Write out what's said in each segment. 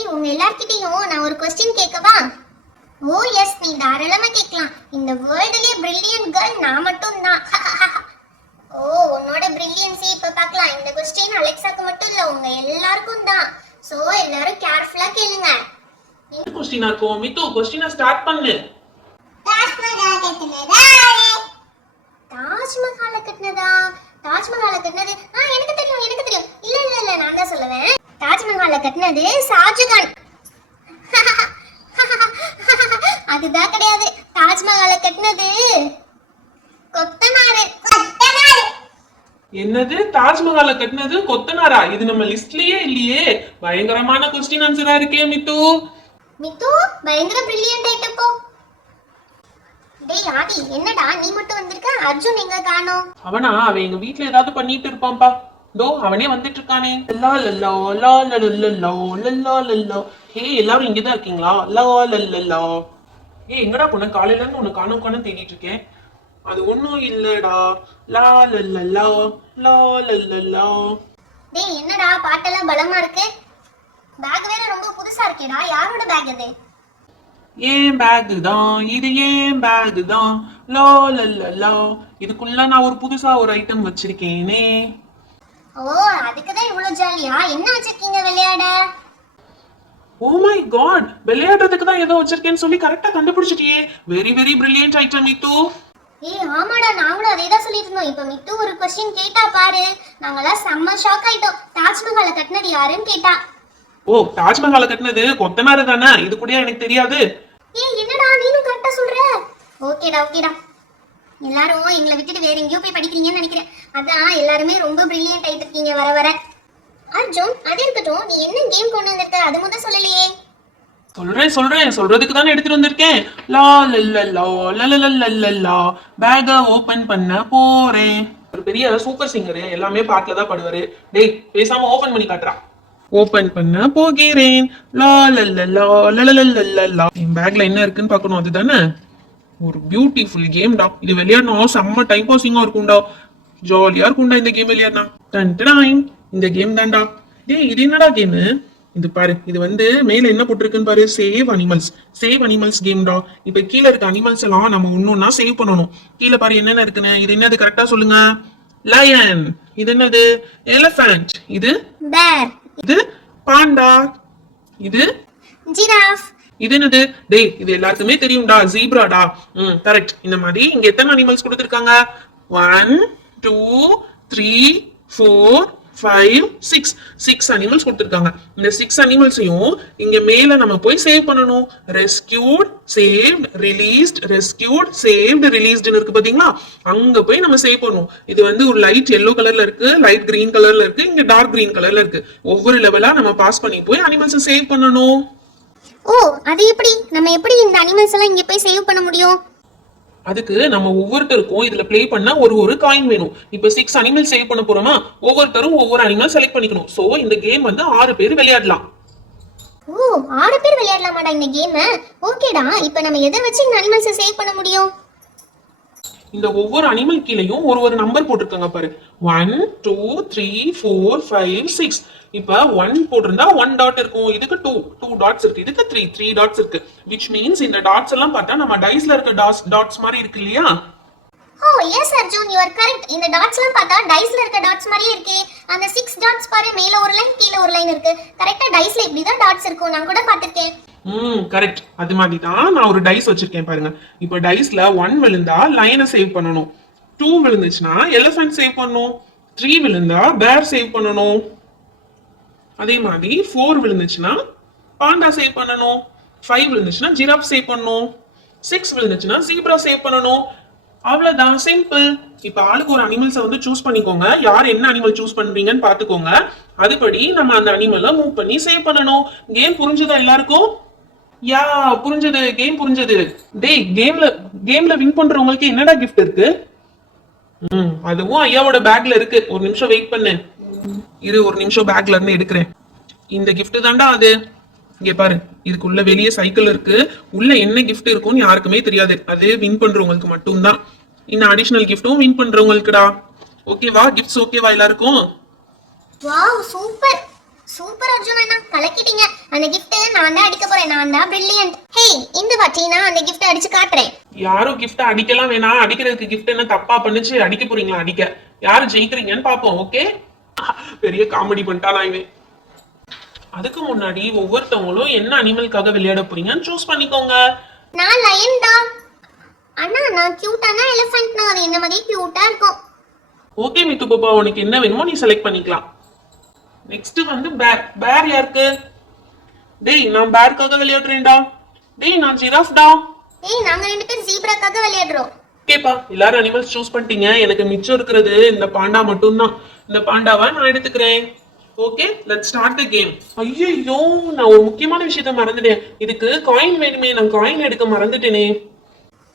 உங்க எல்லார்கிட்டயும் நான் ஒரு क्वेश्चन கேட்கவா? ஓ எஸ், நீ தாராளமா கேட்கலாம். இந்த வேர்ல்ட்லயே பிரில்லியன்ட் கேர்ள் நான் மட்டும் தான். ஓ, உன்னோட பிரில்லியன்ஸை இப்ப பார்க்கலாம். இந்த क्वेश्चन அலெக்சாக்கு மட்டும் இல்ல, உங்க எல்லாருக்கும் தான். சோ எல்லாரும் கேர்ஃபுல்லா கேளுங்க. என்ன क्वेश्चन இருக்கும்? மித்து क्वेश्चन ஸ்டார்ட் பண்ணு. தாஜ்மஹாலை கட்டினதா? தாஜ்மஹாலை கட்டினது எனக்கு தெரியும், எனக்கு தெரியும். இல்ல இல்ல இல்ல, நான் தான் சொல்லுவேன். தாஜ்மஹாலை கட்டினது ஷாஜகான். அதுதான் கிடையாது. தாஜ்மஹாலை கட்டினது கொத்தனாரு. என்னது? தாஜ்மஹாலை கட்டினது கொத்தனாரா? இது நம்ம லிஸ்ட்லயே இல்லையே. பயங்கரமான क्वेश्चन ஆன்சரா இருக்கே மித்து. மித்து பயங்கர பிரில்லியன்ட் ஐட்டப்போ. டேய் ஆதி, என்னடா நீ மட்டும் வந்திருக்க? அர்ஜுன் எங்க காணோம்? அவன் எங்க வீட்ல ஏதாவது பண்ணிட்டு இருப்பான்பா. தோ அவனே வந்துட்டு இருக்கானே. லா லல்லா லா லல்லா லல்லா லல்லா. ஹே, எல்லாரும் இங்கதான் இருக்கீங்களா? லா லல்லா. எங்கடா போன? காலையில இருந்து உன்னை காணோம் தேடிட்டு இருக்கேன். அது ஒண்ணும் இல்லடா. லா லல்லா லா லல்லா. டேய் என்னடா பாட்டெல்லாம் பலமா இருக்கு? பேக் வேற ரொம்ப புதுசா இருக்கேடா. யாரோட பேக் இது? ஏன் பேக் தான் இது, ஏன் பேக் தான். லா லல்லா. இதுக்குள்ள நான் ஒரு புதுசா ஒரு ஐட்டம் வச்சிருக்கேனே. ஓ, அதுக்குதான் இவ்வளவு ஜாலியா? என்ன வச்சிருக்கீங்க விளையாட? ஓ மை காட், விளையாடுறதுக்கு தான் ஏதோ வச்சிருக்கேன்னு சொல்லி கரெக்டா கண்டுபிடிச்சிட்டியே. Very very brilliant item Mithu. ஆமாடா, நாங்களும் அதே தான் சொல்லிட்டு இருந்தோம். இப்ப மித்து ஒரு क्वेश्चन கேட்டா பாரு, நாங்கெல்லாம் செம்ம ஷாக் ஆயிட்டோம். தாஜ்மஹாலை கட்டினது யாருன்னு கேட்டா. ஓ, தாஜ்மஹாலை கட்டினது கொத்தனாரு தானே? இது கூட எனக்கு தெரியாது. என்னடா நீனும் கரெக்டா சொல்ற? ஓகேடா ஓகேடா. எல்லாரும் எங்களை விட்டுட்டு வேற எங்கேயோ போய் படிக்கிறீங்கன்னு நினைக்கிறேன். அதான் எல்லாருமே ரொம்ப பிரில்லியன்ட் ஆயிட்டு இருக்கீங்க வர வர. அர்ஜுன், அது இருக்கட்டும், நீ என்ன கேம் கொண்டு வந்திருக்க? அது முதல்ல சொல்லலையே. சொல்றதுக்கு தானே எடுத்துட்டு வந்திருக்கேன். லா லல்லா லல்லா. பேக ஓபன் பண்ண போறேன். ஒரு பெரிய சூப்பர் சிங்கர், எல்லாமே பாட்டுல தான் பாடுவாரு. டேய் பேசாம ஓபன் பண்ணி காட்டுறா. ஓபன் பண்ண போகிறேன். லா லல்லா லல்லா. என் பேக்ல என்ன இருக்குன்னு பார்க்கணும், அதுதானே? ஒரு பியூட்டிஃபுல் கேம்டா. இது விளையாடணும், செம்ம டைம் பாசிங்கா இருக்கும்டா. ஜாலியா இருக்கும்டா இந்த கேம் விளையாடினா. இந்த கேம் தான்டா. டேய் இது என்னடா கேம்? இது பாரு, இது வந்து மேல என்ன போட்டிருக்குன்னு பாரு. சேவ் அனிமல்ஸ் கேம்டா. இப்ப கீழே இருக்க அனிமல்ஸ் எல்லாம் நம்ம ஒன்னொன்னா சேவ் பண்ணணும். கீழே பாரு என்னென்ன இருக்குன்னு. இது என்னது கரெக்டா சொல்லுங்க. லயன். இது என்னது? எலிஃபண்ட். இது பேர். இது பாண்டா. இது ஜிராஃப். இது என்னது? டேய் இது எல்லாருக்குமே தெரியும்டா, ஜீப்ராடா. கரெக்ட். இந்த மாதிரி இங்க எத்தனை அனிமல்ஸ் கொடுத்திருக்காங்க? 1 2 3 4 5 6 அனிமல்ஸ் கொடுத்திருக்காங்க. இந்த 6 அனிமல்ஸையும் இங்க மேல நம்ம போய் சேவ் பண்ணணும். Rescued, saved, released, rescued, saved, ரிலீஸ்ட்னு இருக்கு பாத்தீங்களா? அங்க போய் நம்ம சேவ் பண்ணுவோம். இது வந்து ஒரு லைட் எல்லோ கலர்ல இருக்கு, லைட் கிரீன் கலர்ல இருக்கு, இங்க டார்க் கிரீன் கலர்ல இருக்கு. ஒவ்வொரு லெவலா நம்ம பாஸ் பண்ணி போய் அனிமல்ஸை சேவ் பண்ணணும். ஓ, அது எப்படி? நம்ம எப்படி இந்த அனிமல்ஸ் எல்லாம் இங்க போய் சேவ் பண்ண முடியும்? அதுக்கு நம்ம ஒவ்வொருத்தருக்கும் இதுல ப்ளே பண்ண ஒரு காயின் வேணும். இப்ப 6 அனிமல் சேவ் பண்ண போறோமா, ஒவ்வொருத்தரும் ஒவ்வொரு அனிமல் செலக்ட் பண்ணிக்கணும். சோ இந்த கேம் வந்து 6 பேர் விளையாடலாம். ஓ, 6 பேர் விளையாடலாமாடா இந்த கேம்? ஓகேடா. இப்போ நம்ம எதை வச்சு இந்த அனிமல்ஸை சேவ் பண்ண முடியும்? இந்த ஒவ்வொரு அனிமல் கீழேயும் ஒரு நம்பர் போட்டிருக்காங்க பாரு. 1 2 3 4 5 6. இப்ப 1 போட்டிருந்தா 1 டாட் இருக்கும். இதுக்கு 2 டாட்ஸ் இருக்கு. இதுக்கு 3 டாட்ஸ் இருக்கு. which means இந்த டாட்ஸ் எல்லாம் பார்த்தா நம்ம டைஸ்ல இருக்க டாட்ஸ் மாதிரி இருக்கு இல்லையா? Oh yes Arjun, you are correct. இந்த டாட்ஸ் எல்லாம் பார்த்தா டைஸ்ல இருக்க டாட்ஸ் மாதிரியே இருக்கு. அந்த 6 டாட்ஸ் பாரு, மேல ஒரு லைன் கீழ ஒரு லைன் இருக்கு. கரெக்ட்டா டைஸ்ல இப்படி தான் டாட்ஸ் இருக்கும். நான் கூட பார்த்திருக்கேன். கரெக்ட். அது மாதிரி தான் நான் ஒரு டைஸ் வச்சிருக்கேன் பாருங்க. இப்போ டைஸ்ல 1 விழுந்தா லைனை சேவ் பண்ணணும். 2 விழுந்துச்சுன்னா எலிஃபண்ட் சேவ் பண்ணணும். 3 விழுந்தா பேர் சேவ் பண்ணணும். அதே மாதிரி 4 விழுந்துச்சுன்னா பாண்டா சேவ் பண்ணணும். 5 விழுந்துச்சுன்னா ஜிராஃப் சேவ் பண்ணணும். 6 விழுந்துச்சுன்னா ஜீப்ரா சேவ் பண்ணணும். அவ்வளவுதான், சிம்பிள். இப்ப ஆளுக்கு ஒரு அனிமல்ஸை வந்து சூஸ் பண்ணிக்கோங்க. யார் என்ன அனிமல் சூஸ் பண்றீங்கன்னு பாத்துக்கோங்க. அதுபடி நம்ம அந்த அனிமலை மூவ் பண்ணி சேவ் பண்ணணும். கேம் புரிஞ்சுதா எல்லாருக்கும்? யா புரிஞ்சது, கேம் புரிஞ்சது. டேய் கேம்ல வின் பண்றவங்களுக்கு என்னடா கிஃப்ட் இருக்கு? அதுவும் ஐயாவோட பேக்ல இருக்கு. ஒரு நிமிஷம் வெயிட் பண்ணு. ஒரு நிமிஷம் பேக்ல இருந்து எடுக்கிறேன். இந்த கிஃப்ட் தான்டா அது. இங்க பாரு, இதுக்குள்ள வெளியே சைக்கிள் இருக்கு. உள்ள என்ன கிஃப்ட் இருக்கும்னு யாருக்குமே தெரியாது. அது வின் பண்றவங்களுக்கு மட்டும்தான். இன்னும் அடிஷனல் கிஃப்டும் வின் பண்றவங்களுக்குடா. ஓகேவா? கிஃப்ட்ஸ் ஓகேவா எல்லாருக்கும்? வாவ், சூப்பர் சூப்பர் அர்ஜுன் அண்ணா, கலக்கிட்டீங்க. அந்த gift நான் தான் அடிக்க போறேன். நான் தான் பிரில்லியன்ட். ஹே, இந்த வாட்டி நான் அந்த gift அடிச்சு காட்டுறேன். யாரும் கிஃப்ட் அடிக்கலாம் வேணாம். அடிக்கிறதுக்கு கிஃப்ட் என்ன தப்பா பண்ணுச்சு? அடிக்க போறீங்களா? அடிக்க யாரு ஜெயிக்கிறீங்கன்னு பாப்போம். ஓகே, பெரிய காமெடி பண்ணிட்டானா இவன். அதுக்கு முன்னாடி ஒவ்வொருத்தவங்களும் என்ன அனிமலுக்காக விளையாட போறீங்கன்னு சூஸ் பண்ணிக்கோங்க. நான் லயன் தான். அண்ணா, நான் கியூட்டான எலிஃபண்ட். நான் அது என்ன மாதிரி கியூட்டா இருக்கும். ஓகே மித்து பாப்பா, உனக்கு என்ன வேணுமோ நீ செலக்ட் பண்ணிக்கலாம். நெக்ஸ்ட் வந்து பேர். பேர் யாருக்கு? டேய், நான் பேர்க்காக விளையாடுறேன்டா. டேய், நான் ஜிராஃப்டா. ஏய், நாங்க ரெண்டு பேரும் ஜீப்ராக்காக விளையாடுறோம். ஓகேப்பா, எல்லாரும் அனிமல்ஸ் சூஸ் பண்ணிட்டீங்க. எனக்கு மிச்சம் இருக்கிறது இந்த பாண்டா மட்டும்தான். இந்த பாண்டாவை நான் எடுத்துக்கிறேன். Okay, let's start the game. ஐயோ, நான் ஒரு முக்கியமான விஷயத்த மறந்துட்டேன். இதுக்கு காயின் வேணுமே, நான் காயின் எடுக்க மறந்துட்டேனே.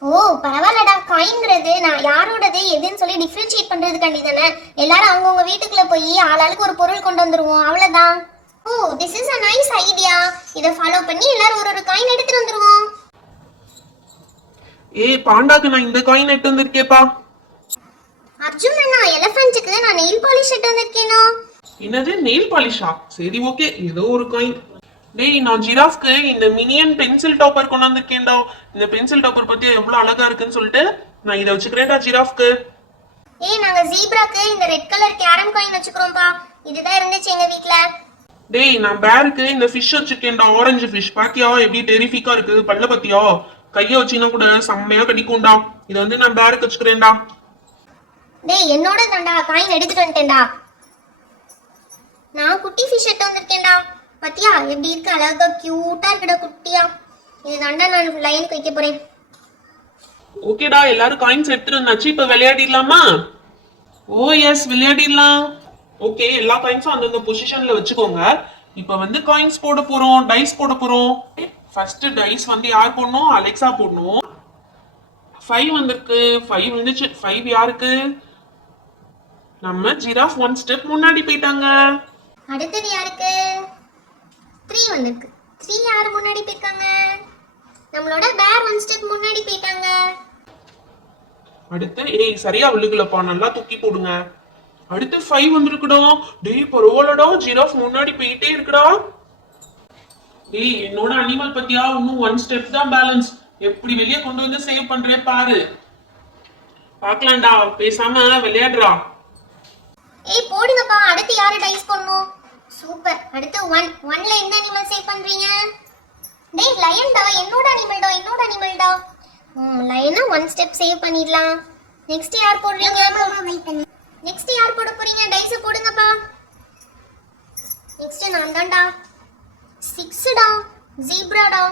ஓ, பரவாயில்லடா. காயின்ங்கிறது நான் யாரோடது எதுன்னு சொல்லி டிஃபரன்ஷியேட் பண்றதுக்காண்டி தானே. எல்லாரும் அவங்கவுங்க வீட்டுக்குள்ள போய் ஆளாளுக்கு ஒரு பொருள் கொண்டு வந்துருவோம், அவ்வளவுதான். Oh, this is a nice idea. இத ஃபாலோ பண்ணி எல்லாரும் ஒரு ஒரு காயின் எடுத்துட்டு வந்துருவோம். ஏய், பாண்டாக்கு நான் இந்த காயின் எடுத்து வந்திருக்கேப்பா. அர்ஜுன் அண்ணா, எலிஃபண்ட்க்கு நான் நெயில் பாலிஷ் எடுத்து வந்திருக்கேனோ. என்னது, நெயில் பாலிஷா? சரி, ஓகே, ஏதோ ஒரு காயின். டேய், நான் ஜிராஃப்க்கு இந்த மினியன் பென்சில் டாப்பர் கொண்டு வந்திருக்கேன்டா. இந்த பென்சில் டாப்பர் பத்தி எவ்வளவு அழகா இருக்குன்னு சொல்லிட்டு நான் இதை வச்சுக்கிறேன்டா ஜிராஃப்க்கு. ஏய், நாங்க ஜீப்ராக்கு இந்த ரெட் கலர் கேரம் காயின் வச்சுக்கிறோம்பா. இதுதான் இருந்துச்சு எங்க வீட்ல. டேய், நான் பேருக்கு இந்த ஃபிஷ் வச்சிருக்கேன்டா. ஆரஞ்சு ஃபிஷ் பாத்தியா? எப்படி டெரிஃபிக்கா இருக்கு, பல்ல பத்தியா? கைய வச்சீங்கன்னா கூட செம்மையா கடிக்கும்டா. இதை வந்து நான் பேருக்கு வச்சுக்கிறேன்டா. டேய், என்னோட தான்டா காயின் எடுத்துட்டு வந்துட்டேன்டா. நான் குட்டி ஃபிஷ் எடுத்து வந்திருக்கேன்டா. பாத்தியா எப்படி இருக்கு? அழகா கியூட்டா இருக்குடா குட்டியா. இது தான்டா நான் லயனுக்கு வைக்க போறேன். ஓகேடா, எல்லாரும் காயின்ஸ் எடுத்துட்டு வந்தாச்சு. இப்ப விளையாடிடலாமா? ஓ எஸ், விளையாடிடலாம். ஓகே, எல்லா காயின்ஸும் அந்தந்த பொசிஷன்ல வச்சுக்கோங்க. இப்ப வந்து காயின்ஸ் போட போறோம், டைஸ் போட போறோம். ஃபர்ஸ்ட் டைஸ் வந்து யார் போடணும்? அலெக்சா போடணும். 5 வந்திருக்கு. 5 வந்துச்சு. 5 யாருக்கு? நம்ம ஜிராஃப் 1 ஸ்டெப் முன்னாடி போயிட்டாங்க. அடுத்தது யாருக்கு? 3 வந்திருக்கு. 3 யார் முன்னாடி போயிருக்காங்க? நம்மளோட பேர் 1 ஸ்டெப் முன்னாடி போயிட்டாங்க. அடுத்து ஏய், சரியா விழுகலப்பா, நல்லா தூக்கி போடுங்க. அடுத்து 5 வந்திருக்குடா. டேய், பரவாயில்லடா, ஜிராஃப் முன்னாடி போயிட்டே இருக்குடா. டேய், என்னோட அனிமல் பத்தியா? இன்னும் 1 ஸ்டெப் தான் பேலன்ஸ். எப்படி வெளியே கொண்டு வந்து சேவ் பண்றேன் பாரு. பாக்கலாம்டா, பேசாம விளையாடுறா. ஏய், போடுங்கப்பா. அடுத்து யாரு டைஸ் பண்ணனும்? சூப்பர். அடுத்து 1. 1ல எந்த அனிமல் சேவ் பண்றீங்க? டேய், லயன்டா. என்னோட அனிமல்டா. என்னோட அனிமல்டா. லயனா 1 ஸ்டெப் சேவ் பண்ணிடலாம். நெக்ஸ்ட் யார் போடுறீங்க? நெக்ஸ்ட் யார் போட போறீங்க? டைஸ் போடுங்கப்பா. நெக்ஸ்ட் நான் தான்டா. 6டா. ஜீப்ராடா.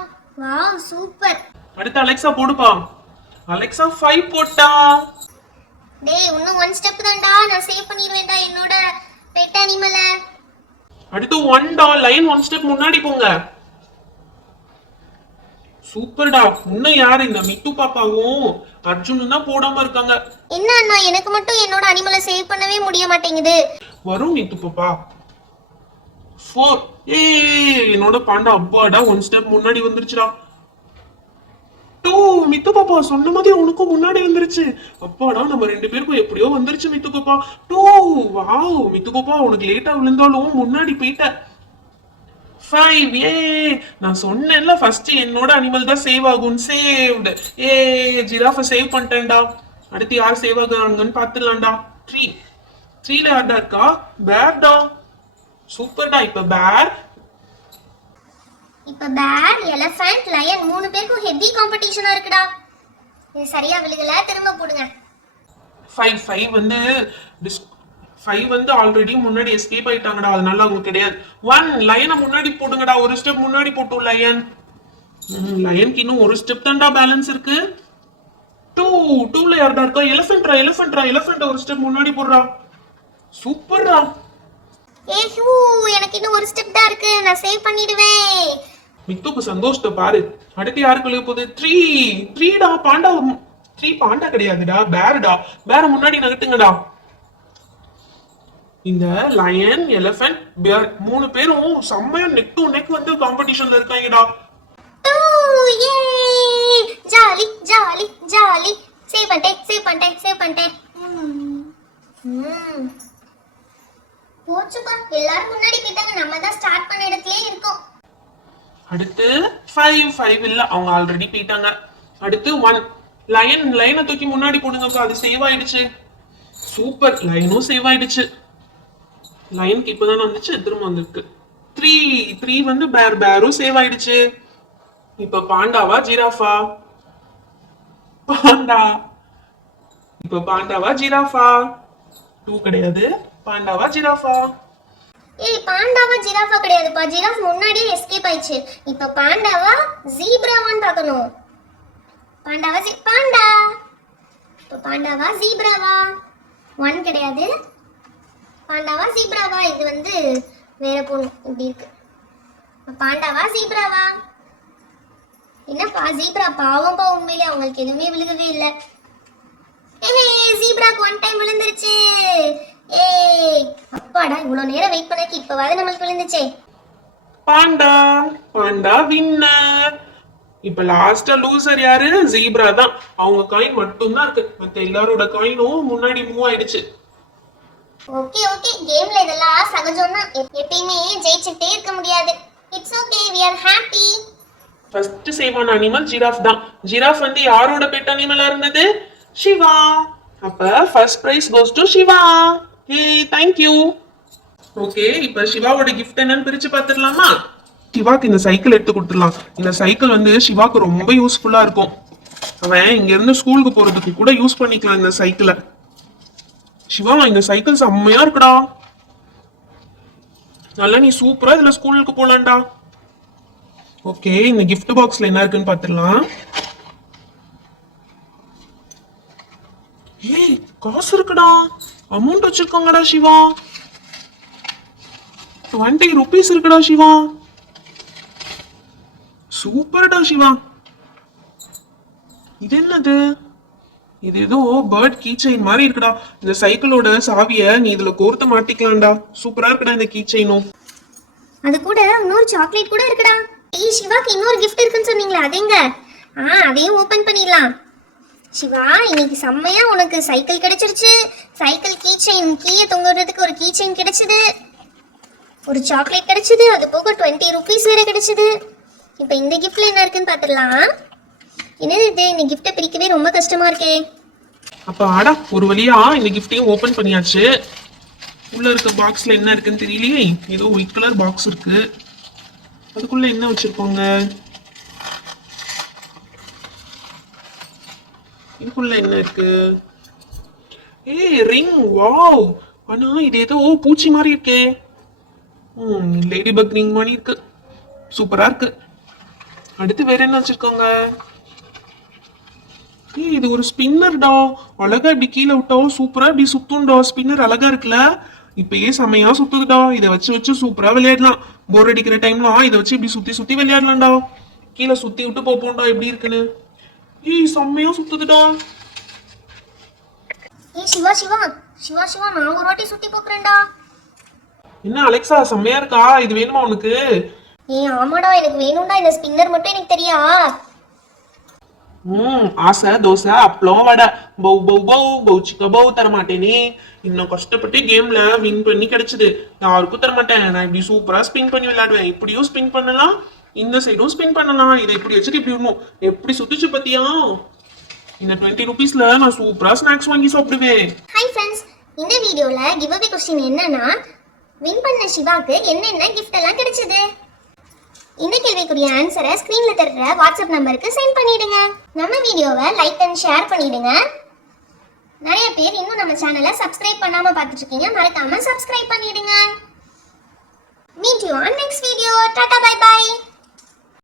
Wow, super. அடுத்து அலெக்சா போடுப்பா. அலெக்சா 5 போட்டா. டேய், இன்னும் 1 ஸ்டெப் தான்டா. நான் சேவ் பண்ணிடுவேன்டா என்னோட பெட் அனிமல. அடுத்து 1 டா. லைன் 1 ஸ்டெப் முன்னாடி போங்க. சூப்பர்டா. இன்னும் யாரு? இந்த மிட்டு பாப்பாவும் அர்ஜுனும் தான் போடாம இருக்காங்க. என்ன அண்ணா, எனக்கு மட்டும் என்னோட அனிமலை சேவ் பண்ணவே முடிய மாட்டேங்குது. வரும் மிட்டு பாப்பா. 4. ஏய், என்னோட பாண்டா அப்பாடா 1 ஸ்டெப் முன்னாடி வந்துருச்சுடா. 2. மித்து பாப்பா சொன்ன மாதிரி உனக்கும் முன்னாடி வந்துருச்சு. அப்பாடா, நம்ம 2 பேருக்கும் எப்படியோ வந்துருச்சு மித்து பாப்பா. 2. வாவ், மித்து பாப்பா உனக்கு லேட்டா விழுந்தாலும் முன்னாடி போயிட்ட. 5. ஏ, நான் சொன்னேன்ல ஃபர்ஸ்ட் என்னோட அனிமல் தான் சேவ் ஆகும். சேவ்டு. ஏ, ஜிராஃபை சேவ் பண்ணிட்டேன்டா. அடுத்து யார் சேவ் ஆகுறாங்கன்னு பாத்துடலாம்டா. 3. 3ல யார்டா இருக்கா? பேர்டா. சூப்பர்டா. இப்ப பேர், இப்ப பேர், எலிஃபண்ட், லயன் 3 பேருக்கும் ஹெவி காம்படிஷனா இருக்குடா. இது சரியா விழுகல, திரும்ப போடுங்க. 5 வந்து 5 வந்து ஆல்ரெடி முன்னாடி எஸ்கேப் ஆயிட்டாங்கடா, அதனால அவங்க கிடையாது. 1 லயனை முன்னாடி போடுங்கடா. ஒரு ஸ்டெப் முன்னாடி போட்டோம் லயன். லயனுக்கு இன்னும் ஒரு ஸ்டெப் தான்டா பேலன்ஸ் இருக்கு. 2ல யார்டா இருக்கா? எலிஃபென்ட்ரா. எலிஃபென்ட் ஒரு ஸ்டெப் முன்னாடி போடுறா. சூப்பர்டா. ஏஹூ, எனக்கு இன்னும் ஒரு ஸ்டெப் தான் இருக்கு. நான் சேவ் பண்ணிடுவேன். மித்துக்கு சந்தோஷத்தை பாரு. அடுத்து யாருக்கு விழுக போகுது? 3டா. பாண்டா 3 பாண்டா கிடையாதுடா, பேர்டா. பேர முன்னாடி நகட்டுங்கடா. இந்த லயன், எலிஃபென்ட், பேர் 3 பேரும் செம்மையா நெக் டு நெக் வந்து காம்படிஷன்ல இருக்காங்கடா. யே, ஜாலி ஜாலி ஜாலி. சேவ் பண்ணிட்டேன். போச்சுப்பா, எல்லாரும் முன்னாடி போயிட்டாங்க. நம்ம தான் ஸ்டார்ட் பண்ண இடத்துலயே இருக்கோம். அடுத்து 5 இல்ல, அவங்க ஆல்ரெடி போயிட்டாங்க. அடுத்து 1 லைனை தூக்கி முன்னாடி போடுங்கப்பா, அது சேவ் ஆயிடுச்சு. சூப்பர், லைனும் சேவ் ஆயிடுச்சு. லைனுக்கு இப்பதான் வந்துச்சு, திரும்ப வந்திருக்கு. 3 வந்து பேரும் சேவ் ஆயிடுச்சு. இப்ப பாண்டாவா ஜிராஃபா? பாண்டா. இப்ப பாண்டாவா ஜிராஃபா? 2 கிடையாது, பாண்டாவா ஜிராஃபா? ஏய், பாண்டாவா ஜிராஃபா கிடையாதுப்பா. ஜிராஃப் முன்னாடியே எஸ்கேப் ஆயிடுச்சு. இப்ப பாண்டாவா ஜீப்ராவான்னு பார்க்கணும். பாண்டாவா பாண்டா. இப்ப பாண்டாவா ஜீப்ராவா? 1 கிடையாது. பாண்டாவா ஜீப்ராவா? இது வந்து வேற பொண்ணு இப்படி இருக்கு. பாண்டாவா ஜீப்ராவா? என்னப்பா ஜீப்ரா பாவம்பா, உண்மையிலே அவங்களுக்கு எதுவுமே விழுகவே இல்லை. ஜீப்ராக்கு 1 டைம் விழுந்துருச்சு. ஏய் அப்பாடா, இவ்வளவு நேரம் வெயிட் பண்ணக்கு இப்பவாது நம்மளுக்கு விழுந்துச்சே. பாண்டா வின்னர். இப்ப லாஸ்டா லூசர் யாரு? ஜீப்ரா தான். அவங்க காயின் மட்டும் தான் இருக்கு, மத்த எல்லாரோட காயினும் முன்னாடி மூவ் ஆயிடுச்சு. ஓகே ஓகே, கேம்ல இதெல்லாம் சகஜம் தான். எப்பயுமே ஜெயிச்சுட்டே இருக்க முடியாது. It's okay, we are happy. First save ஆன அனிமல் ஜிராஃப் தான். ஜிராஃப் வந்து யாரோட பெட் அனிமலா இருந்தது? சிவா. அப்ப first prize goes to Siva. Hey, thank you. Okay, இப்ப சிவாவோட gift என்னன்னு பிரிச்சு பார்த்துடலாமா? சிவாக்கு இந்த சைக்கிள் எடுத்து கொடுத்துடலாம். இந்த சைக்கிள் வந்து சிவாக்கு ரொம்ப யூஸ்ஃபுல்லா இருக்கும். அவன் இங்க இருந்து ஸ்கூலுக்கு போறதுக்கு கூட யூஸ் பண்ணிக்கலாம் இந்த சைக்கிளை. சிவா, இந்த சைக்கிள் செம்மையா இருக்குடா. நல்லா நீ சூப்பரா இதுல ஸ்கூலுக்கு போலாம்டா. ஓகே, இந்த gift பாக்ஸ்ல என்ன இருக்குன்னு பாத்துடலாம். ஏய், காசு இருக்குடா. அமௌண்ட் வச்சிருக்காங்கடா சிவா. 20 rupees இருக்குடா சிவா. சூப்பர்டா சிவா. இது என்னது? இது ஏதோ பேர்ட் கீ செயின் மாதிரி இருக்குடா. இந்த சைக்கிளோட சாவிய நீ இதுல கோர்த்து மாட்டிக்கலாம்டா. சூப்பரா இருக்குடா இந்த கீ செயினும். அது கூட இன்னொரு சாக்லேட் கூட இருக்குடா. ஏய் சிவாக்கு இன்னொரு gift இருக்குன்னு சொன்னீங்களே, அது எங்க? அதையும் ஓபன் பண்ணிடலாம். சிவா, இன்னைக்கு செம்மையா உனக்கு சைக்கிள் கிடைச்சிருச்சு. சைக்கிள் கீ செயின், கீயை தொங்குறதுக்கு ஒரு கீ செயின் கிடைச்சது, ஒரு சாக்லேட் கிடைச்சது, அது போக 20 rupees வேற கிடைச்சது. இப்போ இந்த கிஃப்ட்ல என்ன இருக்குன்னு பாத்துடலாம். என்னது இது? இந்த கிஃப்ட்டை பிரிக்கவே ரொம்ப கஷ்டமா இருக்கே. அப்ப ஆடா, ஒரு வழியா இந்த கிஃப்டையும் ஓபன் பண்ணியாச்சு. உள்ள இருக்க பாக்ஸ்ல என்ன இருக்குன்னு தெரியலையே. ஏதோ ஒயிட் கலர் பாக்ஸ் இருக்கு. அதுக்குள்ள என்ன வச்சிருப்பாங்க? இதுக்குள்ள என்ன இருக்கு? ஏய், ரிங். வாவ். ஆனா இது ஏதோ பூச்சி மாதிரி இருக்கே. லேடி பக் ரிங் மாதிரி இருக்கு. சூப்பரா இருக்கு. அடுத்து வேற என்ன வச்சிருக்காங்க? ஏய், இது ஒரு ஸ்பின்னர்டா. அழகா இப்படி கீழே விட்டா சூப்பரா இப்படி சுத்தும்டா. ஸ்பின்னர் அழகா இருக்குல்ல? இப்பயே செமையா சுத்துதுடா. இதை வச்சு சூப்பரா விளையாடலாம். போர் அடிக்கிற டைம்லாம் இதை வச்சு இப்படி சுத்தி சுத்தி விளையாடலாம்டா. கீழே சுத்தி விட்டு போப்போம்டா எப்படி இருக்குன்னு. ஏய், செம்மையா சுத்துதுடா. ஏய் சிவா சிவா சிவா சிவா, நான் ஒரு வாட்டி சுத்தி போக்குறேன்டா. என்ன அலெக்சா, செம்மையா இருக்கா? இது வேணுமா உனக்கு? ஏய் ஆமாடா, எனக்கு வேணும்டா. இந்த ஸ்பின்னர் மட்டும் எனக்கு தெரியா. ஆசை தோசை அப்பளம் வடை பௌ பௌ பௌ பௌச்சிக்க பௌ தரமாட்டேனே. இன்னும் கஷ்டப்பட்டு கேம்ல வின் பண்ணி கிடைச்சது. யாருக்கும் தரமாட்டேன். நான் இப்படி சூப்பரா ஸ்பின் பண்ணி விளையாடுவேன். இப்படியும் ஸ்பின் பண்ணலாம், இந்த சைடும் ஸ்பின் பண்ணலாம். இதை இப்படி வச்சுட்டு இப்படி விடணும். எப்படி சுத்துச்சு பத்தியா? இந்த 20 rupeesல நான் சூப்பரா ஸ்நாக்ஸ் வாங்கி சாப்பிடுவேன். ஹாய் ஃப்ரெண்ட்ஸ், இந்த வீடியோல கிவ் அவே क्वेश्चन என்னன்னா, வின் பண்ண சிவாக்கு என்னென்ன gift எல்லாம் கிடைச்சது? இந்த கேள்விக்குரிய ஆன்சரை ஸ்கிரீன்ல தர்ற வாட்ஸ்அப் நம்பருக்கு சென்ட் பண்ணிடுங்க. நம்ம வீடியோவை லைக் அண்ட் ஷேர் பண்ணிடுங்க. நிறைய பேர் இன்னும் நம்ம சேனலை சப்ஸ்கிரைப் பண்ணாம பார்த்துட்டு இருக்கீங்க, மறக்காம சப்ஸ்கிரைப் பண்ணிடுங்க.